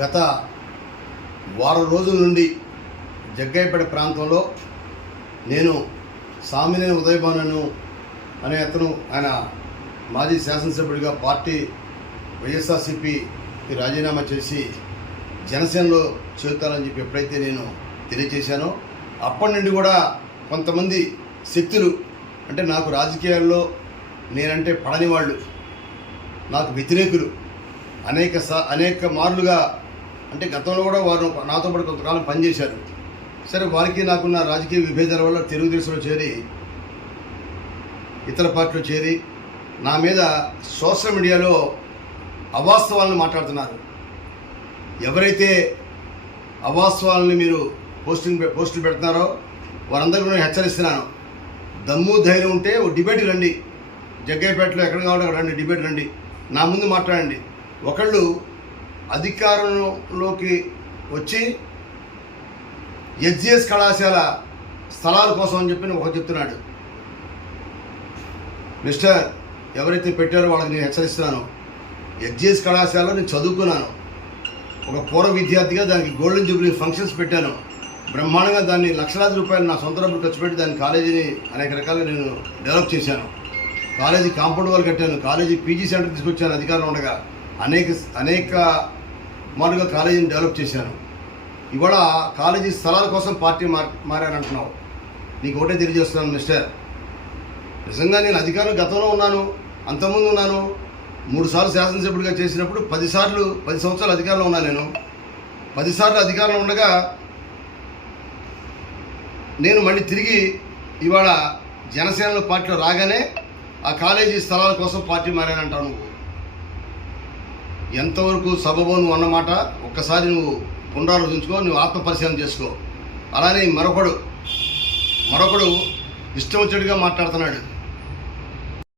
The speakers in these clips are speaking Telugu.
గత వారం రోజుల నుండి జగ్గైపేట ప్రాంతంలో నేను సామినేని ఉదయభానను అనే అతను ఆయన మాజీ శాసనసభ్యుడిగా పార్టీ వైఎస్ఆర్సిపి రాజీనామా చేసి జనసేనలో చేరుతానని చెప్పి ఎప్పుడైతే నేను తెలియజేశానో అప్పటి నుండి కూడా కొంతమంది శక్తులు అంటే నాకు రాజకీయాల్లో నేనంటే పడని వాళ్ళు నాకు వ్యతిరేకులు అనేక స అనేక మార్లుగా అంటే గతంలో కూడా వారు నాతో పాటు కొంతకాలం పనిచేశారు. సరే వారికి నాకున్న రాజకీయ విభేదాల వల్ల తెలుగుదేశంలో చేరి ఇతర పార్టీలో చేరి నా మీద సోషల్ మీడియాలో అవాస్తవాలను మాట్లాడుతున్నారు. ఎవరైతే అవాస్తవాలని మీరు పోస్టింగ్ పోస్టులు పెడుతున్నారో వారందరూ నేను హెచ్చరిస్తున్నాను. దమ్ము ధైర్యం ఉంటే ఓ డిబేట్ రండి. జగ్గయ్యపేటలో ఎక్కడ కావాలో అక్కడ రండి డిబేట్ రండి. నా ముందు మాట్లాడండి. ఒకళ్ళు అధికారంలోకి వచ్చి ఎస్జిఎస్ కళాశాల స్థలాల కోసం అని చెప్పి ఒక చెప్తున్నాడు. మిస్టర్ ఎవరైతే పెట్టారో వాళ్ళకి నేను హెచ్చరిస్తున్నాను. ఎస్జిఎస్ కళాశాలలో నేను చదువుకున్నాను. ఒక పూర్వ విద్యార్థిగా దానికి గోల్డెన్ జూబ్లీ ఫంక్షన్స్ పెట్టాను. బ్రహ్మాండంగా దాన్ని లక్షలాది రూపాయలు నా సొంత డబ్బులు ఖర్చు పెట్టి దాని కాలేజీని అనేక రకాలుగా నేను డెవలప్ చేశాను. కాలేజీ కాంపౌండ్ వాల్ కట్టాను. కాలేజీ పీజీ సెంటర్ తీసుకొచ్చాను అధికారంలో ఉండగా. అనేక అనేక మామూలుగా కాలేజీని డెవలప్ చేశాను. ఇవాళ కాలేజీ స్థలాల కోసం పార్టీ మా మారానంటున్నావు నీకు ఒకటే తెలియజేస్తున్నాను మిస్టర్. నిజంగా నేను అధికారం గతంలో ఉన్నాను అంతకుముందు ఉన్నాను. మూడు సార్లు శాసనసభ్యుడిగా చేసినప్పుడు పదిసార్లు పది సంవత్సరాలు అధికారంలో ఉన్నాను నేను. పదిసార్లు అధికారంలో ఉండగా నేను మళ్ళీ తిరిగి ఇవాళ జనసేనలో పార్టీలో రాగానే ఆ కాలేజీ స్థలాల కోసం పార్టీ మారానంటావు నువ్వు. ఎంతవరకు సబబో నువ్వు అన్నమాట ఒక్కసారి నువ్వు పునరాలోచించుకో నువ్వు ఆత్మపరిశీలన చేసుకో. అలానే మరొకడు మరొకడు ఇష్టం వచ్చినట్టుగా మాట్లాడుతున్నాడు.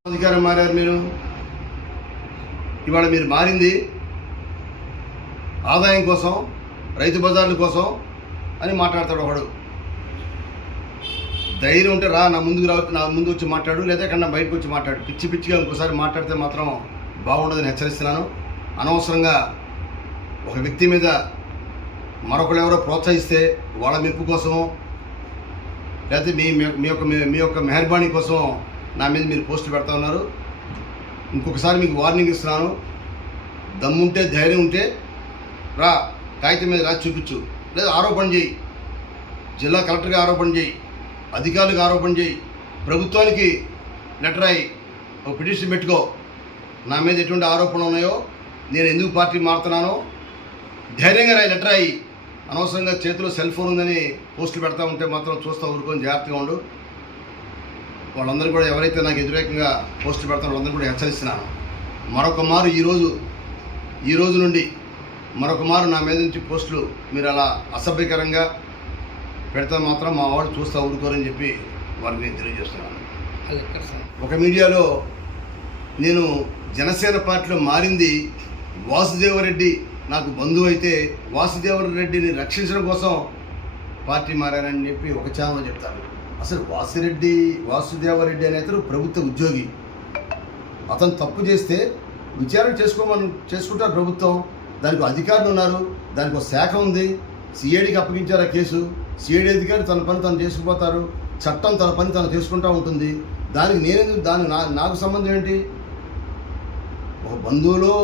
అధికారం మారారు మీరు? ఇవాళ మీరు మారింది ఆదాయం కోసం రైతు బజార్ల కోసం అని మాట్లాడతాడు ఒకడు. ధైర్యం ఉంటే రా నా ముందుకు రా నా ముందు వచ్చి మాట్లాడు లేదా కన్నా బయటకు వచ్చి మాట్లాడు. పిచ్చి పిచ్చిగా ఇంకోసారి మాట్లాడితే మాత్రం బాగుండదని హెచ్చరిస్తున్నాను. అనవసరంగా ఒక వ్యక్తి మీద మరొకరు ఎవరో ప్రోత్సహిస్తే వాళ్ళ మెప్పు కోసమో లేకపోతే మీ మీ- యొక్క మీ- యొక్క మెహర్బానీ కోసం నా మీద మీరు పోస్టు పెడతా ఉన్నారు. ఇంకొకసారి మీకు వార్నింగ్ ఇస్తున్నాను. దమ్ముంటే ధైర్యం ఉంటే రా కాగితం మీద రాసి చూపించు. లేదా ఆరోపణ చేయి. జిల్లా కలెక్టర్గా ఆరోపణ చేయి. అధికారులకు ఆరోపణ చేయి. ప్రభుత్వానికి లెటర్ అయ్యి ఒక పిటిషన్ పెట్టుకో. నా మీద ఎటువంటి ఆరోపణలు ఉన్నాయో నేను ఎందుకు పార్టీ మారుతున్నానో? ధైర్యంగా రాయి లెటర్ అయ్యి అనవసరంగా చేతిలో సెల్ ఫోన్ ఉందని పోస్టులు పెడతా ఉంటే మాత్రం చూస్తూ ఊరుకొని జాగ్రత్తగా ఉండు. వాళ్ళందరూ కూడా ఎవరైతే నాకు వ్యతిరేకంగా పోస్టులు పెడతారో వాళ్ళందరూ కూడా హెచ్చరిస్తున్నాను. మరొక మారు ఈరోజు ఈ రోజు నుండి మరొక మారు నా మీద నుంచి పోస్టులు మీరు అలా అసభ్యకరంగా పెడితే మాత్రం మా వాడు చూస్తూ ఊరుకోరని చెప్పి వారికి నేను తెలియజేస్తున్నాను. ఒక మీడియాలో నేను జనసేన పార్టీలో మారింది వాసుదేవరెడ్డి నాకు బంధువు అయితే వాసుదేవరెడ్డిని రక్షించడం కోసం పార్టీ మారానని చెప్పి ఒక ఛానల్ చెప్తాను అసలు వాసిరెడ్డి వాసుదేవరెడ్డి అనే అతను ప్రభుత్వ ఉద్యోగి. అతను తప్పు చేస్తే విచారణ చేసుకోమని చేసుకుంటారు ప్రభుత్వం. దానికి అధికారులు ఉన్నారు దానికి ఒక శాఖ ఉంది. సిఐడికి అప్పగించారు ఆ కేసు? సిఐడి అధికారి తన పని తను చేసుకుపోతారు. చట్టం తన పని తను చేసుకుంటూ ఉంటుంది. దానికి నేనెందుకు దానికి నా నాకు సంబంధం ఏంటి? ఒక బంధువులో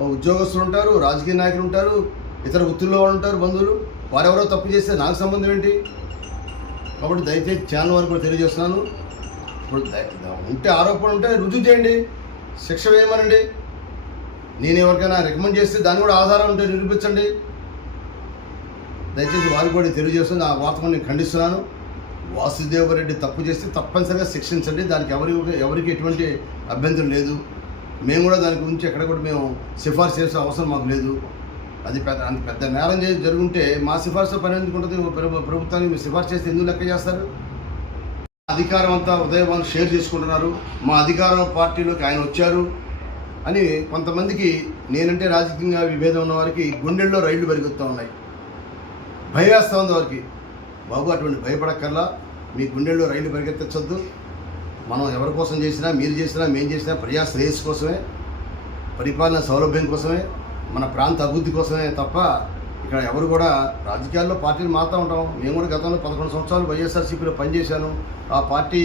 ఉద్యోగస్తులు ఉంటారు రాజకీయ నాయకులు ఉంటారు ఇతర వృత్తుల్లో ఉంటారు బంధువులు. వారెవరో తప్పు చేస్తే నాకు సంబంధం ఏంటి? కాబట్టి దయచేసి ఛానల్ వరకు కూడా తెలియజేస్తున్నాను. ఇప్పుడు ఉంటే ఆరోపణ ఉంటే రుజువు చేయండి శిక్ష వేయమనండి. నేను ఎవరికైనా రికమెండ్ చేస్తే దాన్ని కూడా ఆధారం ఉంటే నిరూపించండి. దయచేసి వారికి కూడా తెలియజేస్తుంది ఆ వార్తను నేను ఖండిస్తున్నాను. వాసుదేవరెడ్డి తప్పు చేస్తే తప్పనిసరిగా శిక్షించండి. దానికి ఎవరి ఎవరికి ఎటువంటి అభ్యంతరం లేదు. మేము కూడా దాని గురించి ఎక్కడ కూడా మేము సిఫార్సు చేసే అవసరం మాకు లేదు. అది పెద్ద అంత పెద్ద నేరం చేసి జరుగుంటే మా సిఫార్సు పని ఎందుకుంటుంది ప్రభుత్వానికి మీరు సిఫార్సు చేస్తే ఎందుకు లెక్క చేస్తారు? అధికారం అంతా ఉదయభాను షేర్ చేసుకుంటున్నారు. మా అధికార పార్టీలోకి ఆయన వచ్చారు అని కొంతమందికి నేనంటే రాజకీయంగా విభేదం ఉన్న వారికి గుండెల్లో రైళ్ళు పెరుగుతూ ఉన్నాయి. భయవేస్తూ ఉంది వారికి. బాబు అటువంటి భయపడక్కర్లా. మీ గుండెల్లో రైళ్ళు పరిగెత్తించొద్దు మనం ఎవరి కోసం చేసినా మీరు చేసినా మేము చేసినా ప్రజా శ్రేయస్సు కోసమే పరిపాలన సౌలభ్యం కోసమే మన ప్రాంత అభివృద్ధి కోసమే తప్ప ఇక్కడ ఎవరు కూడా రాజకీయాల్లో పార్టీలు మారుతూ ఉంటాం. మేము కూడా గతంలో పదకొండు సంవత్సరాలు వైఎస్ఆర్సీపీలో పనిచేశాను. ఆ పార్టీ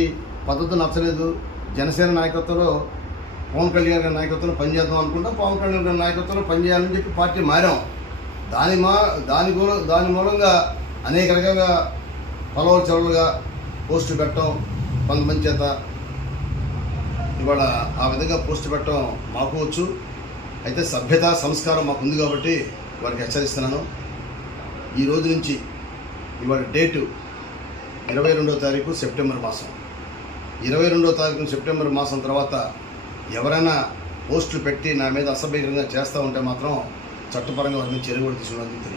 పద్ధతి నచ్చలేదు. జనసేన నాయకత్వంలో పవన్ కళ్యాణ్ గారి నాయకత్వంలో పనిచేద్దాం అనుకుంటాం. పవన్ కళ్యాణ్ గారి నాయకత్వంలో పనిచేయాలని చెప్పి పార్టీ మారాం. దాని మా దాని మూల దాని మూలంగా అనేక రకాలుగా పొలవ చెవులుగా పోస్టు పెట్టడం కొంతమంది చేత ఇవాళ ఆ విధంగా పోస్ట్ పెట్టడం మాకు వచ్చు. అయితే సభ్యత సంస్కారం మాకు ఉంది కాబట్టి వారికి హెచ్చరిస్తున్నాను. ఈ రోజు నుంచి ఇవాళ డేటు ఇరవై రెండో తారీఖు సెప్టెంబర్ మాసం. ఇరవై రెండో తారీఖు సెప్టెంబర్ మాసం తర్వాత ఎవరైనా పోస్టులు పెట్టి నా మీద అసభ్యకరంగా చేస్తూ ఉంటే మాత్రం చట్టపరంగా వారిని చర్య కూడా తీసుకోవడానికి తెలియదు.